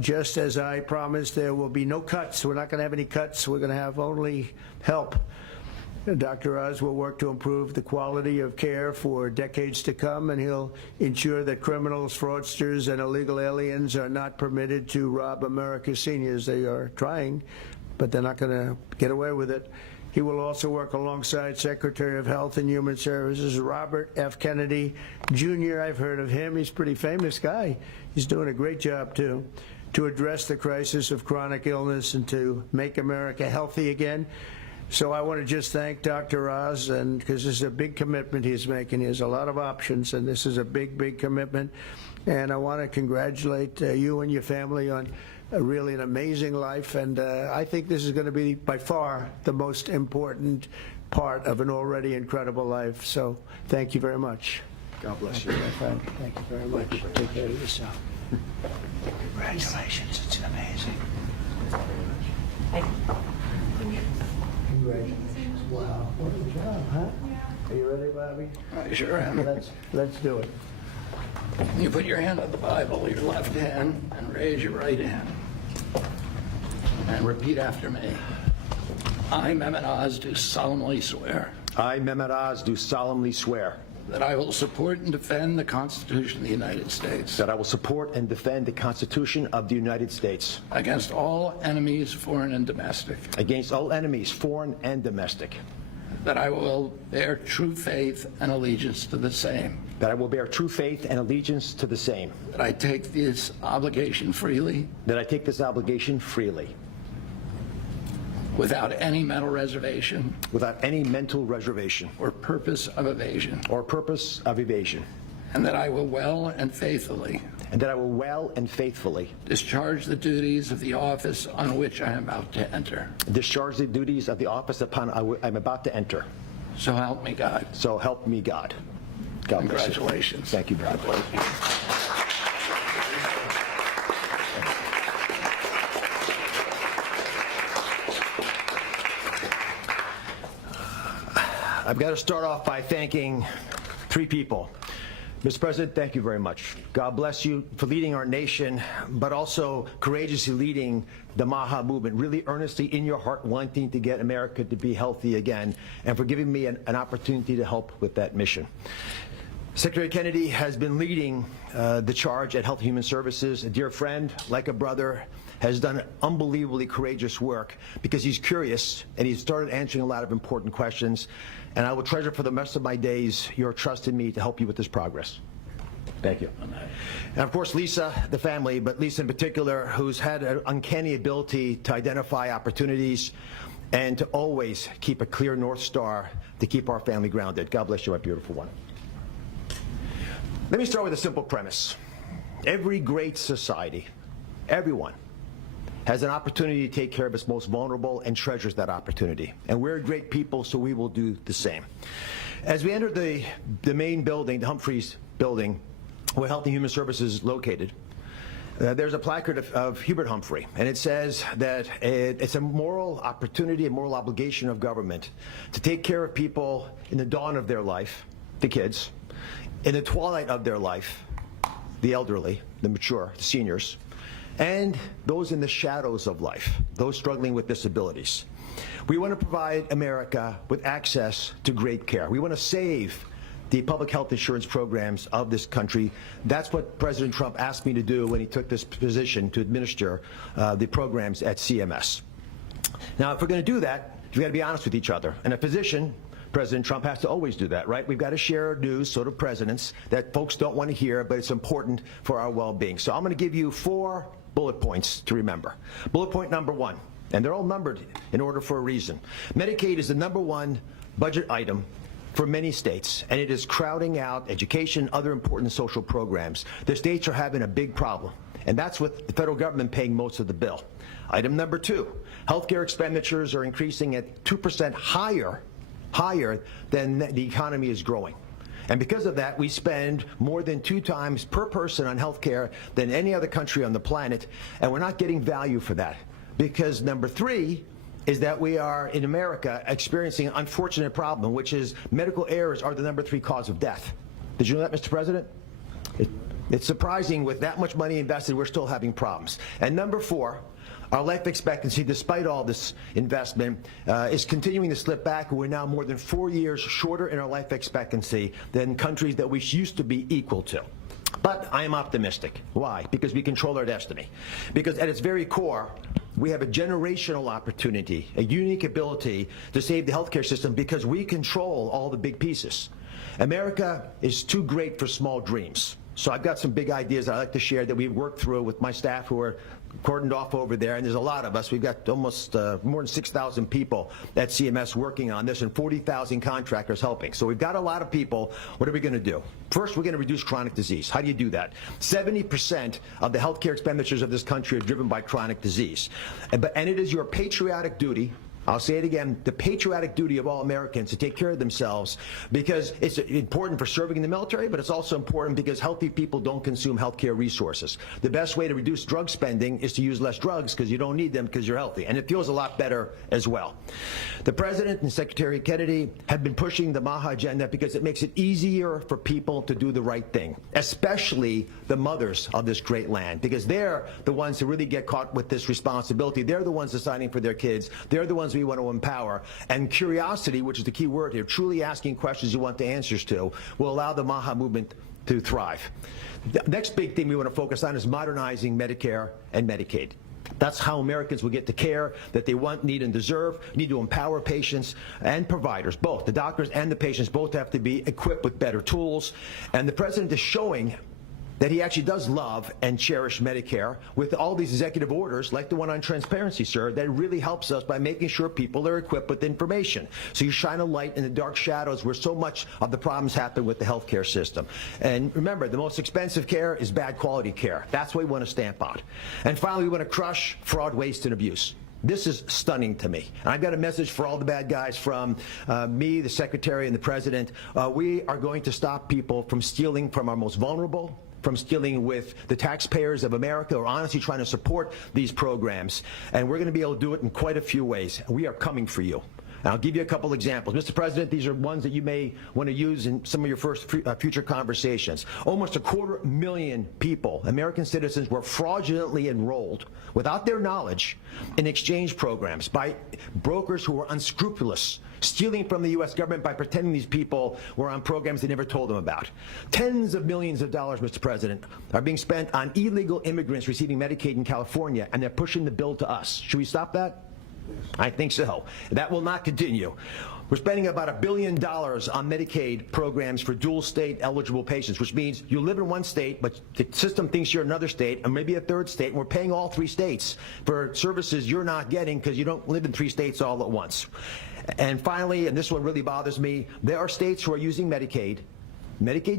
Just as I promised, there will be no cuts. We're not going to have any cuts. We're going to have only help. Dr. Oz will work to improve the quality of care for decades to come, and he'll ensure that criminals, fraudsters, and illegal aliens are not permitted to rob America's seniors. They are trying, but they're not going to get away with it. He will also work alongside Secretary of Health and Human Services Robert F. Kennedy, Jr. I've heard of him. He's a pretty famous guy. He's doing a great job, too, to address the crisis of chronic illness and to make America healthy again. So I want to just thank Dr. Oz, and because this is a big commitment he's making. He has a lot of options, and this is a big, big commitment. And I want to congratulate you and your family on really an amazing life. And I think this is going to be by far the most important part of an already incredible life. So thank you very much. God bless you, my friend. Thank you very much. Take care of yourself. Congratulations. It's amazing. Congratulations. Wow. What a job, huh? Are you ready, Bobby? I sure am. Let's do it. You put your hand on the Bible, your left hand, and raise your right hand. And repeat after me. I, Mehmet Oz, do solemnly swear. I, Mehmet Oz, do solemnly swear. That I will support and defend the Constitution of the United States. That I will support and defend the Constitution of the United States. Against all enemies, foreign and domestic. Against all enemies, foreign and domestic. That I will bear true faith and allegiance to the same. That I will bear true faith and allegiance to the same. That I take this obligation freely. That I take this obligation freely. Without any mental reservation. Without any mental reservation. Or purpose of evasion. Or purpose of evasion. And that I will well and faithfully. And that I will well and faithfully. Discharge the duties of the office on which I am about to enter. Discharge the duties of the office upon I'm about to enter. So help me God. So help me God. God bless you. Congratulations. Thank you very much. I've got to start off by thanking three people. Mr. President, thank you very much. God bless you for leading our nation, but also courageously leading the MAHA movement, really earnestly in your heart wanting to get America to be healthy again, and for giving me an opportunity to help with that mission. Secretary Kennedy has been leading the charge at Health and Human Services, a dear friend, like a brother, has done unbelievably courageous work because he's curious and he's started answering a lot of important questions. And I will treasure for the rest of my days your trust in me to help you with this progress. Thank you. And of course, Lisa, the family, but Lisa in particular, who's had an uncanny ability to identify opportunities and to always keep a clear North Star to keep our family grounded. God bless you, my beautiful one. Let me start with a simple premise. Every great society, everyone, has an opportunity to take care of its most vulnerable and treasures that opportunity. And we're great people, so we will do the same. As we enter the main building, the Humphreys building, where Health and Human Services is located, there's a placard of Hubert Humphrey, and it says that it's a moral opportunity, a moral obligation of government to take care of people in the dawn of their life, the kids, in the twilight of their life, the elderly, the mature, the seniors, and those in the shadows of life, those struggling with disabilities. We want to provide America with access to great care. We want to save the public health insurance programs of this country. That's what President Trump asked me to do when he took this position to administer the programs at CMS. Now, if we're going to do that, we've got to be honest with each other. And a physician, President Trump, has to always do that, right? We've got to share news, sort of presidents, that folks don't want to hear, but it's important for our well-being. So I'm going to give you 4 bullet points to remember. Bullet point number 1, and they're all numbered in order for a reason. Medicaid is the #1 budget item for many states, and it is crowding out education, other important social programs. The states are having a big problem, and that's with the federal government paying most of the bill. Item number 2, healthcare expenditures are increasing at 2% higher than the economy is growing. And because of that, we spend more than 2 times per person on health care than any other country on the planet, and we're not getting value for that. Because number 3 is that we are, in America, experiencing an unfortunate problem, which is medical errors are the #3 cause of death. Did you know that, Mr. President? It's surprising with that much money invested, we're still having problems. And number 4, our life expectancy, despite all this investment, is continuing to slip back. We're now more than 4 years shorter in our life expectancy than countries that we used to be equal to. But I am optimistic. Why? Because we control our destiny. Because at its very core, we have a generational opportunity, a unique ability to save the healthcare system because we control all the big pieces. America is too great for small dreams. So I've got some big ideas I'd like to share that we've worked through with my staff who are cordoned off over there, and there's a lot of us. We've got almost more than 6,000 people at CMS working on this and 40,000 contractors helping. So we've got a lot of people. What are we going to do? First, we're going to reduce chronic disease. How do you do that? 70% of the healthcare expenditures of this country are driven by chronic disease. And it is your patriotic duty, I'll say it again, the patriotic duty of all Americans to take care of themselves, because it's important for serving in the military, but it's also important because healthy people don't consume healthcare resources. The best way to reduce drug spending is to use less drugs because you don't need them because you're healthy, and it feels a lot better as well. The President and Secretary Kennedy have been pushing the MAHA agenda because it makes it easier for people to do the right thing, especially the mothers of this great land, because they're the ones who really get caught with this responsibility. They're the ones deciding for their kids. They're the ones we want to empower. And curiosity, which is the key word here, truly asking questions you want the answers to, will allow the MAHA movement to thrive. The next big thing we want to focus on is modernizing Medicare and Medicaid. That's how Americans will get the care that they want, need, and deserve. We need to empower patients and providers, both. The doctors and the patients both have to be equipped with better tools. And the President is showing that he actually does love and cherish Medicare with all these executive orders, like the one on transparency, sir, that really helps us by making sure people are equipped with information. So you shine a light in the dark shadows where so much of the problems happen with the healthcare system. And remember, the most expensive care is bad quality care. That's what we want to stamp out. And finally, we want to crush fraud, waste, and abuse. This is stunning to me. And I've got a message for all the bad guys from me, the Secretary, and the President. We are going to stop people from stealing from our most vulnerable, from stealing with the taxpayers of America, or honestly trying to support these programs. And we're going to be able to do it in quite a few ways. We are coming for you. And I'll give you a couple examples. Mr. President, these are ones that you may want to use in some of your future conversations. Almost 250,000 people, American citizens, were fraudulently enrolled without their knowledge in exchange programs by brokers who were unscrupulous, stealing from the U.S. government by pretending these people were on programs they never told them about. Tens of millions of dollars, Mr. President, are being spent on illegal immigrants receiving Medicaid in California, and they're pushing the bill to us. Should we stop that? I think so. That will not continue. We're spending about $1 billion on Medicaid programs for dual state eligible patients, which means you live in one state, but the system thinks you're another state, and maybe a third state, and we're paying all 3 states for services you're not getting because you don't live in 3 states all at once. And finally, and this one really bothers me, there are states who are using Medicaid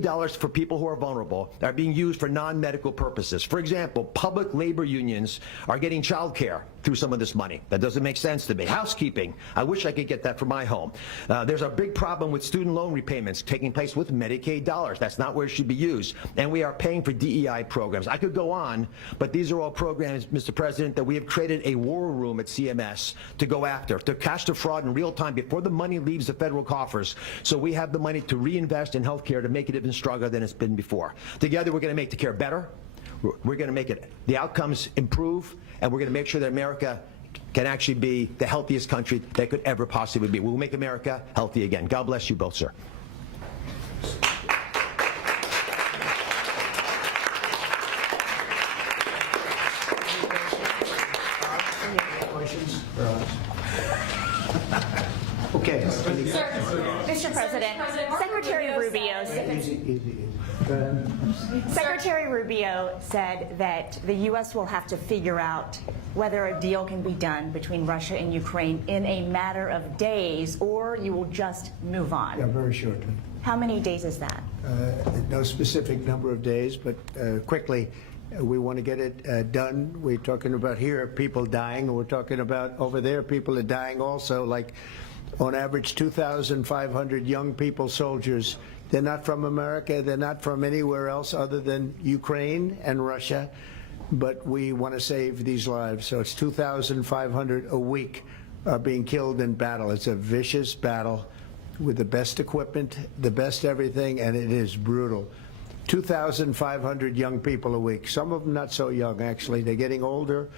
dollars for people who are vulnerable are being used for non-medical purposes. For example, public labor unions are getting child care through some of this money. That doesn't make sense to me. Housekeeping, I wish I could get that for my home. There's a big problem with student loan repayments taking place with Medicaid dollars. That's not where it should be used. And we are paying for DEI programs. I could go on, but these are all programs, Mr. President, that we have created a war room at CMS to go after, to catch the fraud in real time before the money leaves the federal coffers, so we have the money to reinvest in health care to make it even stronger than it's been before. Together, we're going to make the care better. We're going to make the outcomes improve, and we're going to make sure that America can actually be the healthiest country that could ever possibly be. We'll make America healthy again. God bless you both, sir. Okay. Mr. President, Secretary Rubio said that the U.S. will have to figure out whether a deal can be done between Russia and Ukraine in a matter of days, or you will just move on. Yeah, very shortly. How many days is that? No specific number of days, but quickly. We want to get it done. We're talking about here people dying, and we're talking about over there people are dying also, like on average 2,500 young people, soldiers. They're not from America. They're not from anywhere else other than Ukraine and Russia, but we want to save these lives. So it's 2,500 a week are being killed in battle. It's a vicious battle with the best equipment, the best everything, and it is brutal. 2,500 young people a week. Some of them not so young, actually. They're getting older.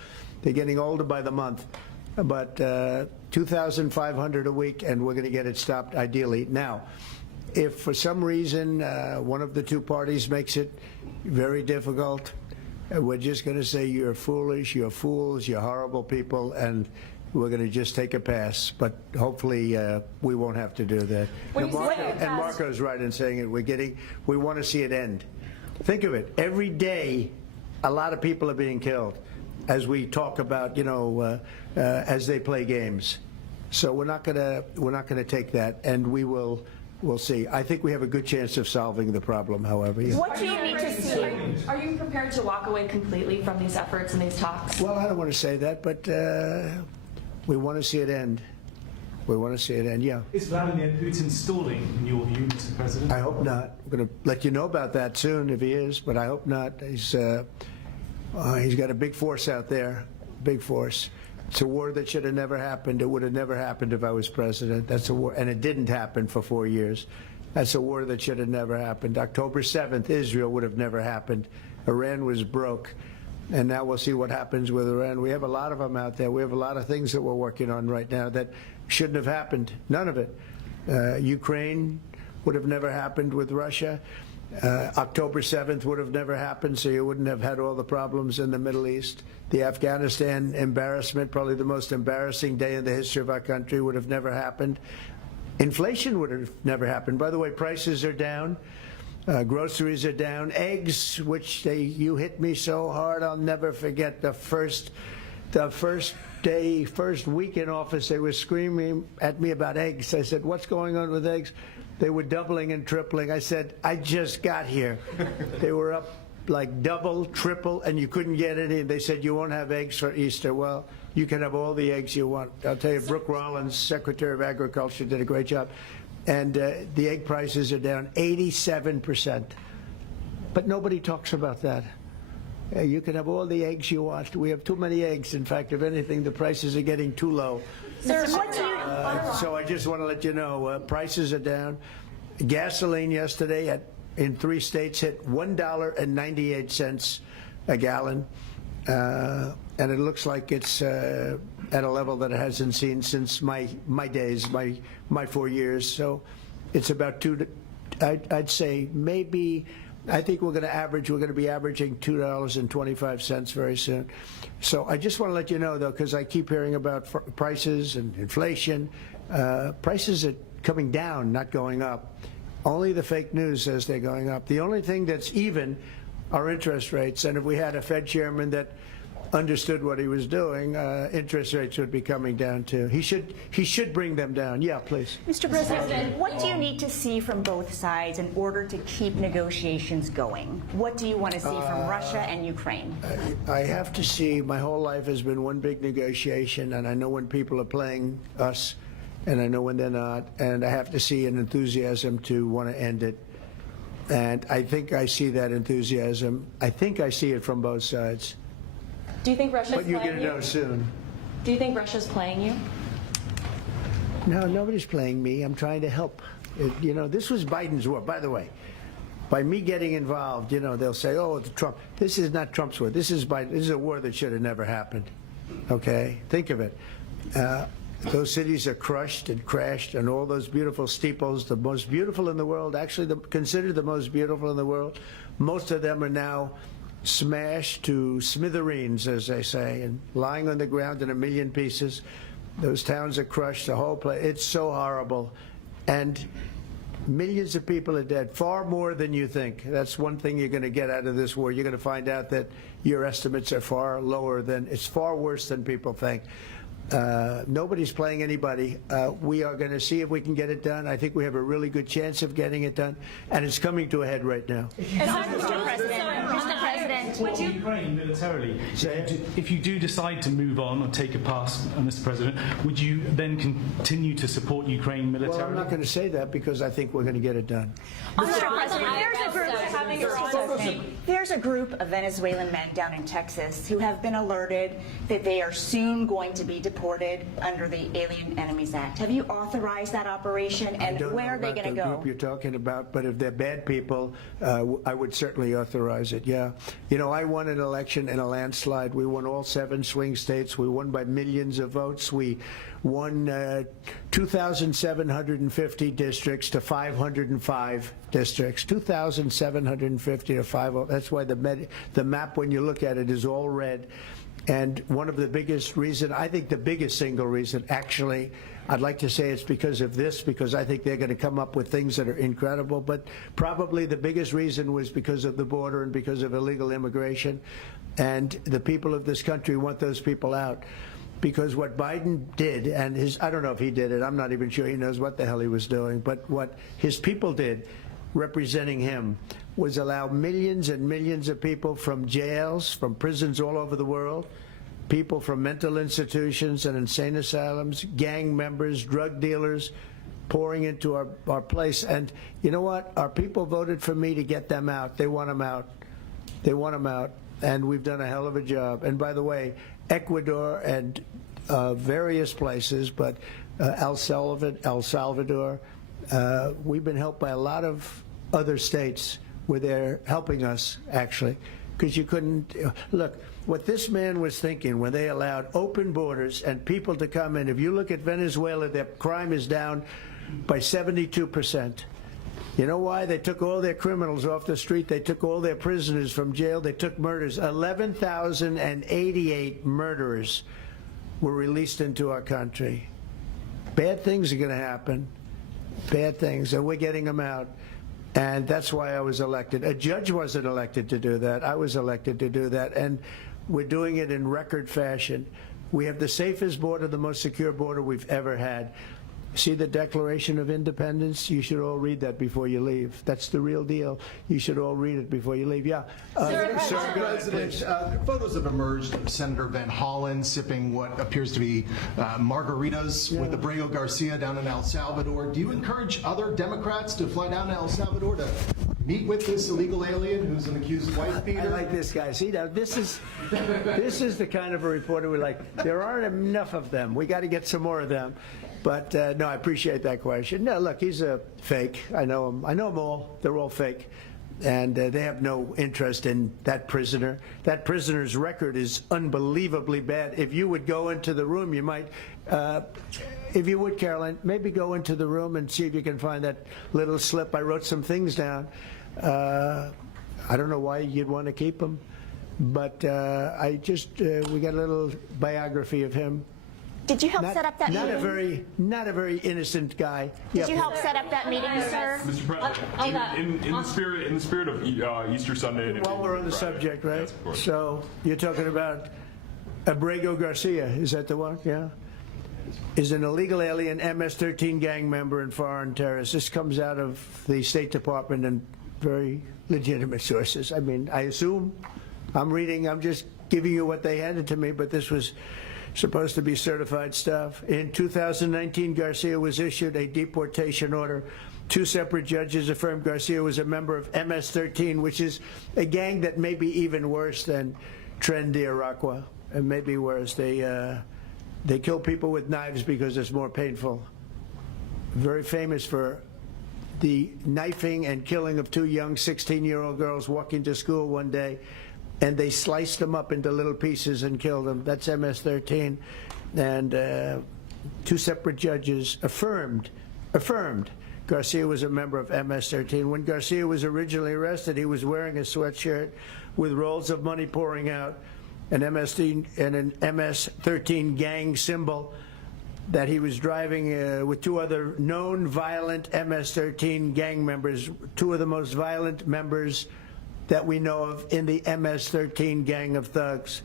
They're getting older by the month. But 2,500 a week, and we're going to get it stopped ideally. Now, if for some reason one of the two parties makes it very difficult, we're just going to say you're foolish, you're fools, you're horrible people, and we're going to just take a pass. But hopefully we won't have to do that. And Marco's right in saying it. We want to see it end. Think of it. Every day, a lot of people are being killed as we talk about, as they play games. So we're not going to take that, and we'll see. I think we have a good chance of solving the problem, however. Yeah. What do you need to see? Are you prepared to walk away completely from these efforts and these talks? Well, I don't want to say that, but we want to see it end. We want to see it end, yeah. Is Vladimir Putin stalling, in your view, Mr. President? I hope not. I'm going to let you know about that soon if he is, but I hope not. He's got a big force out there, big force. It's a war that should have never happened. It would have never happened if I was president. That's a war, and it didn't happen for 4 years. That's a war that should have never happened. October 7th, Israel would have never happened. Iran was broke, and now we'll see what happens with Iran. We have a lot of them out there. We have a lot of things that we're working on right now that shouldn't have happened. None of it. Ukraine would have never happened with Russia. October 7th would have never happened, so you wouldn't have had all the problems in the Middle East. The Afghanistan embarrassment, probably the most embarrassing day in the history of our country, would have never happened. Inflation would have never happened. By the way, prices are down. Groceries are down. Eggs, which you hit me so hard, I'll never forget the first week in office, they were screaming at me about eggs. I said, what's going on with eggs? They were doubling and tripling. I said, I just got here. They were up like double, triple, and you couldn't get any. They said, you won't have eggs for Easter. Well, you can have all the eggs you want. I'll tell you, Brooke Rollins, Secretary of Agriculture, did a great job. And the egg prices are down 87%. But nobody talks about that. You can have all the eggs you want. We have too many eggs. In fact, if anything, the prices are getting too low. Sir, what do you... So I just want to let you know, prices are down. Gasoline yesterday in 3 states hit $1.98 a gallon. And it looks like it's at a level that it hasn't seen since my days, my 4 years. So it's about I'd say maybe, I think we're going to be averaging $2.25 very soon. So I just want to let you know, though, because I keep hearing about prices and inflation. Prices are coming down, not going up. Only the fake news says they're going up. The only thing that's even are interest rates. And if we had a Fed chairman that understood what he was doing, interest rates would be coming down too. He should bring them down. Yeah, please. Mr. President, what do you need to see from both sides in order to keep negotiations going? What do you want to see from Russia and Ukraine? I have to see. My whole life has been one big negotiation, and I know when people are playing us, and I know when they're not, and I have to see an enthusiasm to want to end it. And I think I see that enthusiasm. I think I see it from both sides. Do you think Russia's But you're playing going to you? know soon. Do you think Russia's playing you? No, nobody's playing me. I'm trying to help. This was Biden's war. By the way, by me getting involved, they'll say, oh, it's Trump. This is not Trump's war. This is Biden. This is a war that should have never happened. Okay? Think of it. Those cities are crushed and crashed, and all those beautiful steeples, the most beautiful in the world, actually considered the most beautiful in the world, most of them are now smashed to smithereens, as they say, and lying on the ground in a million pieces. Those towns are crushed, the whole place. It's so horrible. And millions of people are dead, far more than you think. That's one thing you're going to get out of this war. You're going to find out that your estimates are far lower than, it's far worse than people think. Nobody's playing anybody. We are going to see if we can get it done. I think we have a really good chance of getting it done, and it's coming to a head right now. Mr. President, Would you Ukraine militarily? If you do decide to move on or take a pass, Mr. President, would you then continue to support Ukraine militarily? Well, I'm not going to say that because I think we're going to get it done. Mr. President, there's a group. having Iran speak. There's a group of Venezuelan men down in Texas who have been alerted that they are soon going to be deported under the Alien Enemies Act. Have you authorized that operation, and where are they going to go? I don't know about the group you're talking about, but if they're bad people, I would certainly authorize it, yeah. You know, I won an election in a landslide. We won all 7 swing states. We won by millions of votes. We won 2,750 districts to 505 districts. 2,750 to 5. That's why the map, when you look at it, is all red. And one of the biggest reason, I think the biggest single reason, actually, I'd like to say it's because of this, because I think they're going to come up with things that are incredible, but probably the biggest reason was because of the border and because of illegal immigration. And the people of this country want those people out. Because what Biden did, and I don't know if he did it, I'm not even sure he knows what the hell he was doing, but what his people did, representing him, was allow millions and millions of people from jails, from prisons all over the world, people from mental institutions and insane asylums, gang members, drug dealers, pouring into our place. And you know what? Our people voted for me to get them out. They want them out. They want them out. And we've done a hell of a job. And by the way, Ecuador and various places, but El Salvador, we've been helped by a lot of other states where they're helping us, actually, because you couldn't look. What this man was thinking when they allowed open borders and people to come in, if you look at Venezuela, their crime is down by 72%. You know why? They took all their criminals off the street. They took all their prisoners from jail. They took murders. 11,088 murderers were released into our country. Bad things are going to happen. Bad things. And we're getting them out. And that's why I was elected. A judge wasn't elected to do that. I was elected to do that. And we're doing it in record fashion. We have the safest border, the most secure border we've ever had. See the Declaration of Independence? You should all read that before you leave. That's the real deal. You should all read it before you leave. Yeah. Mr. President, photos have emerged of Senator Van Hollen sipping what appears to be margaritas with Abrego Garcia down in El Salvador. Do you encourage other Democrats to fly down to El Salvador to meet with this illegal alien who's an accused wife beater? I like this guy. See, now this is the kind of a reporter we like. There aren't enough of them. We got to get some more of them. But no, I appreciate that question. No, look, he's a fake. I know him. I know them all. They're all fake. And they have no interest in that prisoner. That prisoner's record is unbelievably bad. If you would go into the room, you might, if you would, Caroline, maybe go into the room and see if you can find that little slip. I wrote some things down. I don't know why you'd want to keep him, but we got a little biography of him. Did you help set up that meeting? Not a very innocent guy. Did you help set up that meeting, sir? Mr. President, in the spirit of Easter Sunday. While we're on the subject, right? Yes, so you're talking about Abrego Garcia, is that the one? Yeah. Is an illegal alien, MS-13 gang member and foreign terrorist. This comes out of the State Department and very legitimate sources. I mean, I assume I'm just giving you what they handed to me, but this was supposed to be certified stuff. In 2019, Garcia was issued a deportation order. 2 separate judges affirmed Garcia was a member of MS-13, which is a gang that may be even worse than Tren de Aragua, and maybe worse. They kill people with knives because it's more painful. Very famous for the knifing and killing of 2 young 16-year-old girls walking to school one day, and they sliced them up into little pieces and killed them. That's MS-13. And 2 separate judges affirmed Garcia was a member of MS-13. When Garcia was originally arrested, he was wearing a sweatshirt with rolls of money pouring out, an MS-13 gang symbol that he was driving with 2 other known violent MS-13 gang members, 2 of the most violent members that we know of in the MS-13 gang of thugs.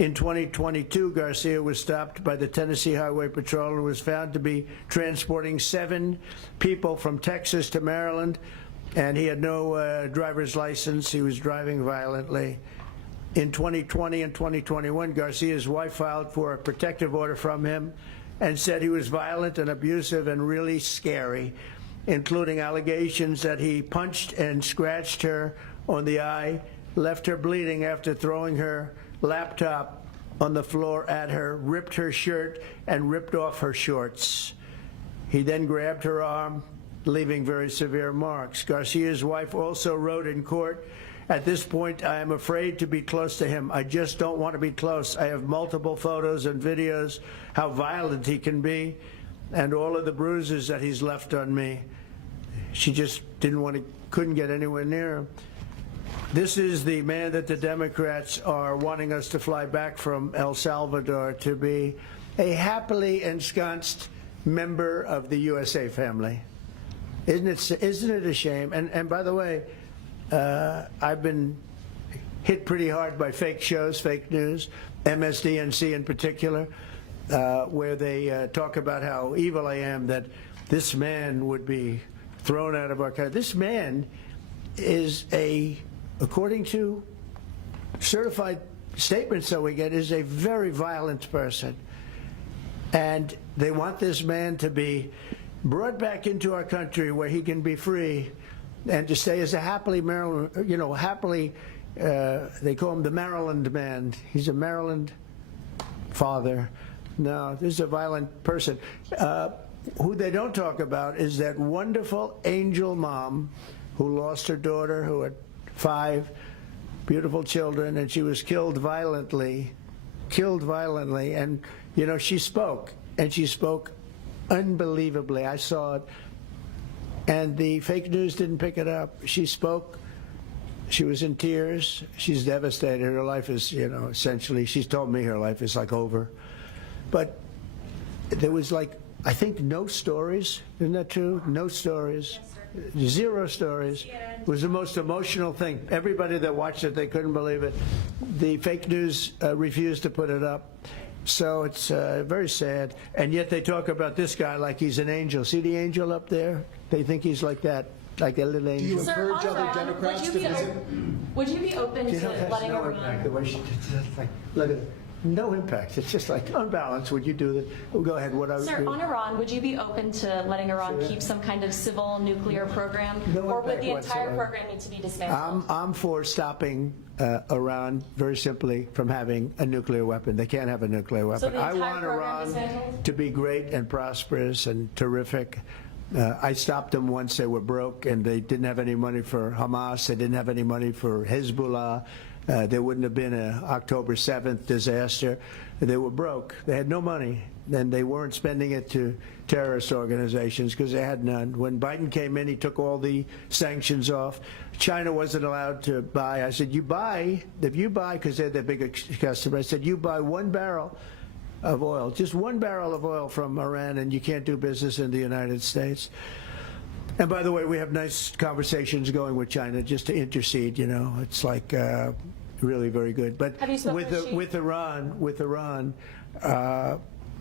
In 2022, Garcia was stopped by the Tennessee Highway Patrol and was found to be transporting 7 people from Texas to Maryland, and he had no driver's license. He was driving violently. In 2020 and 2021, Garcia's wife filed for a protective order from him and said he was violent and abusive and really scary. including allegations that he punched and scratched her on the eye, left her bleeding after throwing her laptop on the floor at her, ripped her shirt, and ripped off her shorts. He then grabbed her arm, leaving very severe marks. Garcia's wife also wrote in court, "At this point, I am afraid to be close to him. I just don't want to be close. I have multiple photos and videos how violent he can be and all of the bruises that he's left on me." She just couldn't get anywhere near him. This is the man that the Democrats are wanting us to fly back from El Salvador to be a happily ensconced member of the USA family. Isn't it a shame? And by the way, I've been hit pretty hard by fake shows, fake news, MSDNC in particular, where they talk about how evil I am, that this man would be thrown out of our country. This man is according to certified statements that we get, is a very violent person. And they want this man to be brought back into our country where he can be free and to stay as a happily Maryland, they call him the Maryland man. He's a Maryland father. No, this is a violent person. Who they don't talk about is that wonderful angel mom who lost her daughter, who had 5 beautiful children, and she was killed violently. And, she spoke, and she spoke unbelievably. I saw it. And the fake news didn't pick it up. She spoke. She was in tears. She's devastated. Her life is, essentially, she's told me her life is like over. But there was I think no stories. Isn't that true? No stories. Yes, 0 stories. It was the most emotional thing. Everybody that watched it, they couldn't believe it. The fake news refused to put it up. So it's very sad. And yet they talk about this guy like he's an angel. See the angel up there? They think he's like that, like a little angel. Do you encourage other Democrats to visit? Would you be open to letting no impact. The way she look at it. No impact. It's just like unbalanced. Would you do that? Oh, go ahead. Sir, on Iran, would you be open to letting Iran keep some kind of civil nuclear program? Or would the entire program need to be dismantled? I'm for stopping Iran, very simply, from having a nuclear weapon. They can't have a nuclear weapon. So the I entire want program Iran dismantled? to be great and prosperous and terrific. I stopped them once they were broke and they didn't have any money for Hamas. They didn't have any money for Hezbollah. There wouldn't have been an October 7th disaster. They were broke. They had no money, and they weren't spending it to terrorist organizations because they had none. When Biden came in, he took all the sanctions off. China wasn't allowed to buy. I said, if you buy, because they're their biggest customer, I said, you buy 1 barrel of oil, just 1 barrel of oil from Iran, and you can't do business in the United States. And by the way, we have nice conversations going with China just to intercede. It's like really very good. But with Iran,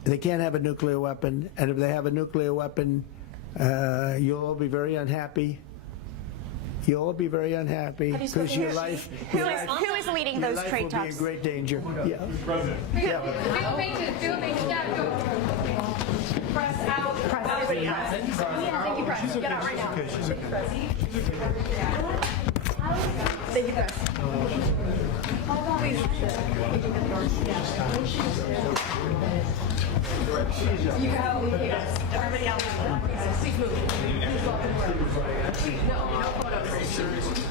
they can't have a nuclear weapon, and if they have a nuclear weapon, you'll all be very unhappy. You'll all be very unhappy because your life. Who is leading those trade talks? Will be in great danger. Yeah. President. Press out. Press out. Thank you, press. Get out right now. Thank you, press. Please. You can help me. Everybody else. Please move. No photos.